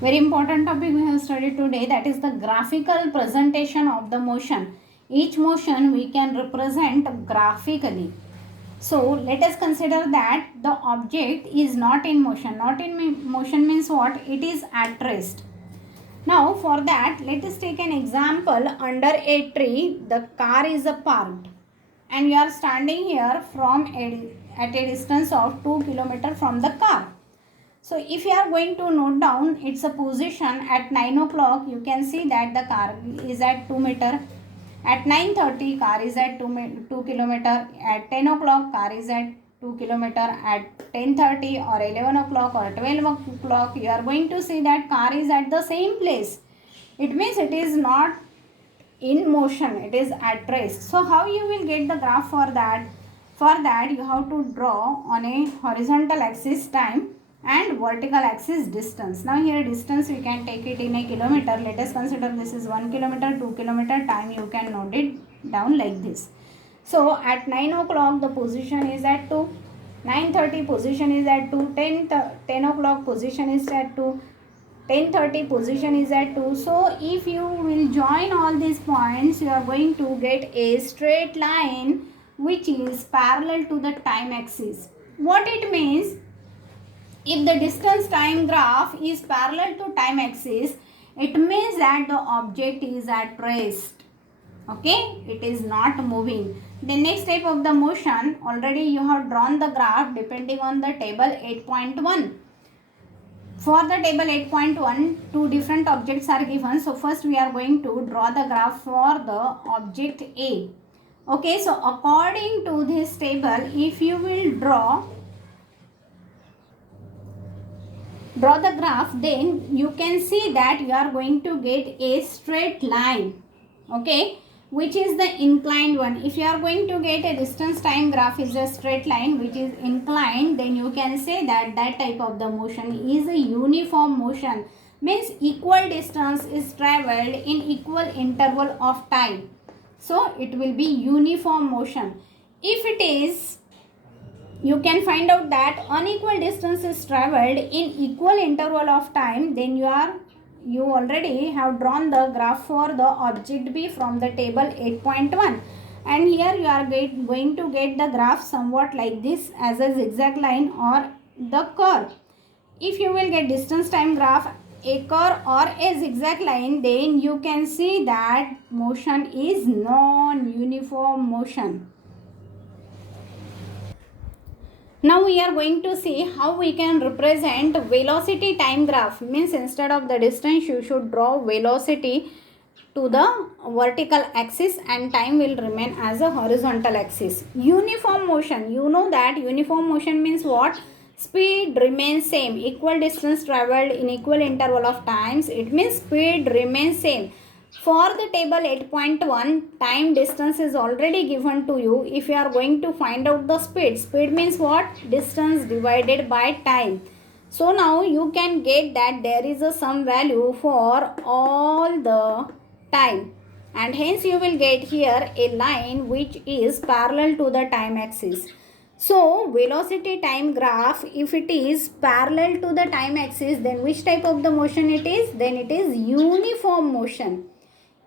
Very important topic we have studied today, that is the graphical presentation of the motion. Each motion we can represent graphically. So let us consider that the object is not in motion. Not in motion means what? It is at rest. Now for that, let us take an example. Under a tree, the car is parked and you are standing here at a distance of 2 kilometers from the car. So if you are going to note down its a position at 9 o'clock, you can see that the car is at 2 meter. At 9:30, car is at 2 kilometer. At 10 o'clock, car is at 2 kilometer. At 10:30 or 11 o'clock or 12 o'clock, you are going to see that car is at the same place. It means it is not in motion, it is at rest. So how you will get the graph for that? For that, you have to draw on a horizontal axis time and vertical axis distance. Now here distance we can take it in a kilometer. Let us consider this is 1 kilometer, 2 kilometer. Time you can note it down like this. So at 9 o'clock the position is at 2, 9:30 position is at 2, 10 o'clock position is at 2, 10:30 position is at 2. So if you will join all these points, you are going to get a straight line which is parallel to the time axis. What it means? If the distance time graph is parallel to time axis, it means that the object is at rest. Okay, it is not moving. The next type of the motion, already you have drawn the graph depending on the table 8.1. For the table 8.1, two different objects are given. So first we are going to draw the graph for the object A. Okay, so according to this table, if you will draw the graph, then you can see that you are going to get a straight line, okay, which is the inclined one. If you are going to get a distance time graph is a straight line which is inclined, then you can say that that type of the motion is a uniform motion, means equal distance is traveled in equal interval of time. So it will be uniform motion. If it is, you can find out that unequal distance is traveled in equal interval of time, then you already have drawn the graph for the object B from the table 8.1, and here you are going to get the graph somewhat like this as a zigzag line or the curve. If you will get distance time graph, a curve or a zigzag line, then you can see that motion is non-uniform motion. Now we are going to see how we can represent velocity time graph. Means instead of the distance, you should draw velocity to the vertical axis and time will remain as a horizontal axis. Uniform motion, you know that uniform motion means what? Speed remains same, equal distance traveled in equal interval of times. It means speed remains same. For the table 8.1, time distance is already given to you. If you are going to find out the speed, speed means what? Distance divided by time. So now you can get that there is a some value for all the time, and hence you will get here a line which is parallel to the time axis. So velocity time graph, if it is parallel to the time axis, then which type of the motion it is? Then it is uniform motion.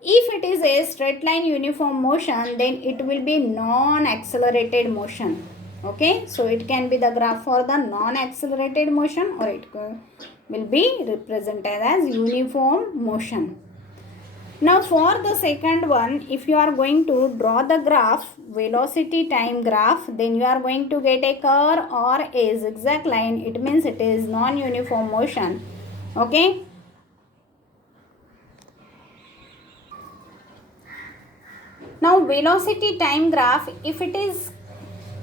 If it is a straight line uniform motion, then it will be non-accelerated motion. Okay, so it can be the graph for the non-accelerated motion, or it will be represented as uniform motion. Now for the second one, if you are going to draw the graph, velocity time graph, then you are going to get a curve or a zigzag line. It means it is non-uniform motion. Okay. Now velocity time graph, if it is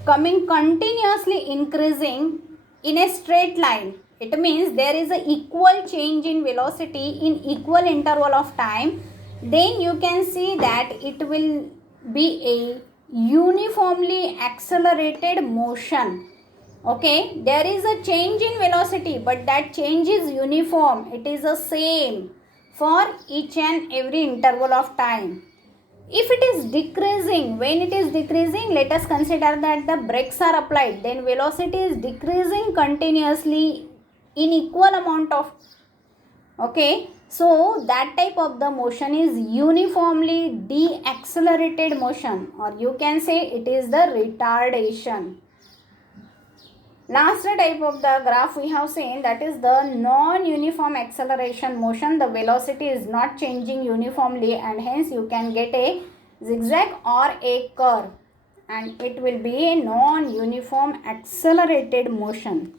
coming continuously increasing in a straight line, it means there is a equal change in velocity in equal interval of time, then you can see that it will be a uniformly accelerated motion. Okay, there is a change in velocity, but that change is uniform. It is the same for each and every interval of time. If it is decreasing, when it is decreasing, let us consider that the brakes are applied, then velocity is decreasing continuously in equal amount of Okay, so that type of the motion is uniformly deaccelerated motion, or you can say it is the retardation. Last type of the graph we have seen, that is the non-uniform acceleration motion. The velocity is not changing uniformly and hence you can get a zigzag or a curve, and it will be a non-uniform accelerated motion.